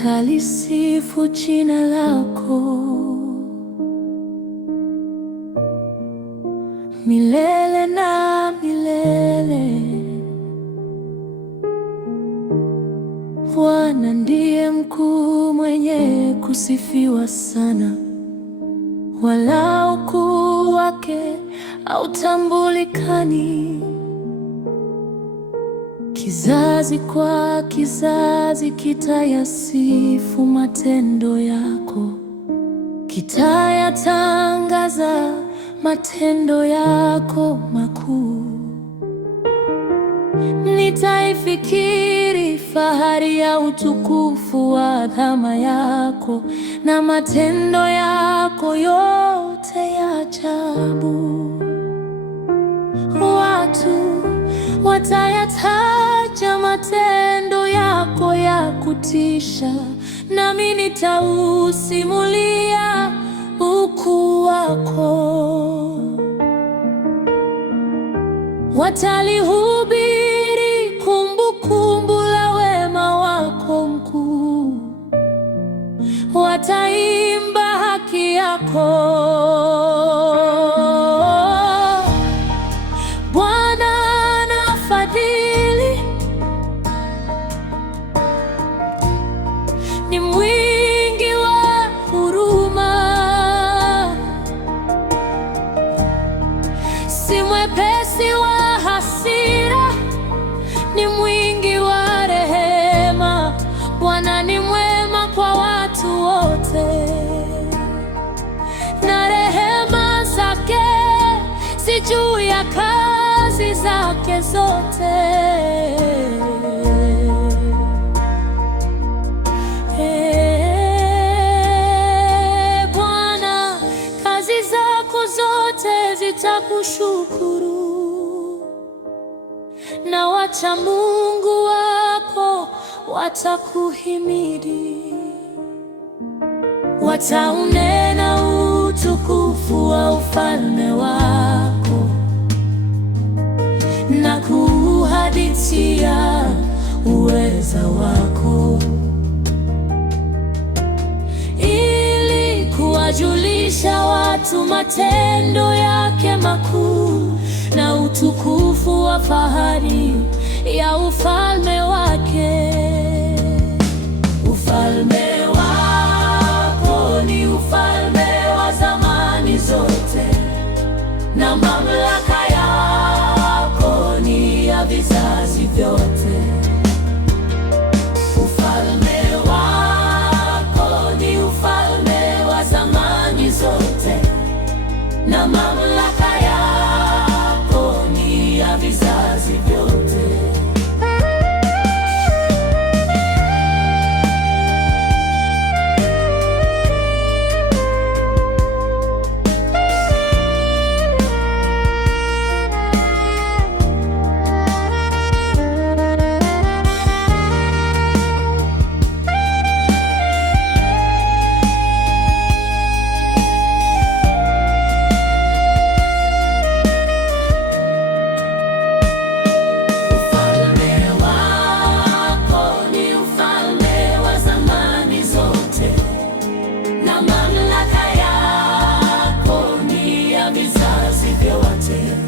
nitalisifu jina lako milele na milele. Bwana ndiye mkuu, mwenye kusifiwa sana, wala ukuu wake hautambulikani. Kizazi kwa kizazi kitayasifu matendo yako, kitayatangaza matendo yako makuu. Nitaifikiri fahari ya utukufu wa adhama yako, na matendo yako yote ya ajabu. Watu watayataja matendo yako ya kutisha, nami nitausimulia ukuu wako. Watalihubiri kumbukumbu la wema wako mkuu, wataimba haki yako. Bwana ana fadhili, ni mwingi wa huruma, si mwepesi wa hasira, ni mwingi wa rehema. Bwana ni mwema kwa watu wote, na rehema zake si juu ya kazi zake zote. Bwana, kazi zako zote zitakushukuru, na wacha Mungu wako watakuhimidi. Wataunena utukufu wa ufalme wako, na kuhadithia uweza wako, ili kuwajulisha watu matendo yake makuu, na utukufu wa fahari ya ufalme wake. Ufalme wako ni ufalme wa zamani zote, na mamlaka yako ni ya vizazi vyote. Ufalme wako ni ufalme wa zamani zote, na mamlaka yako ni ya vizazi vyote. Vizazi vyote.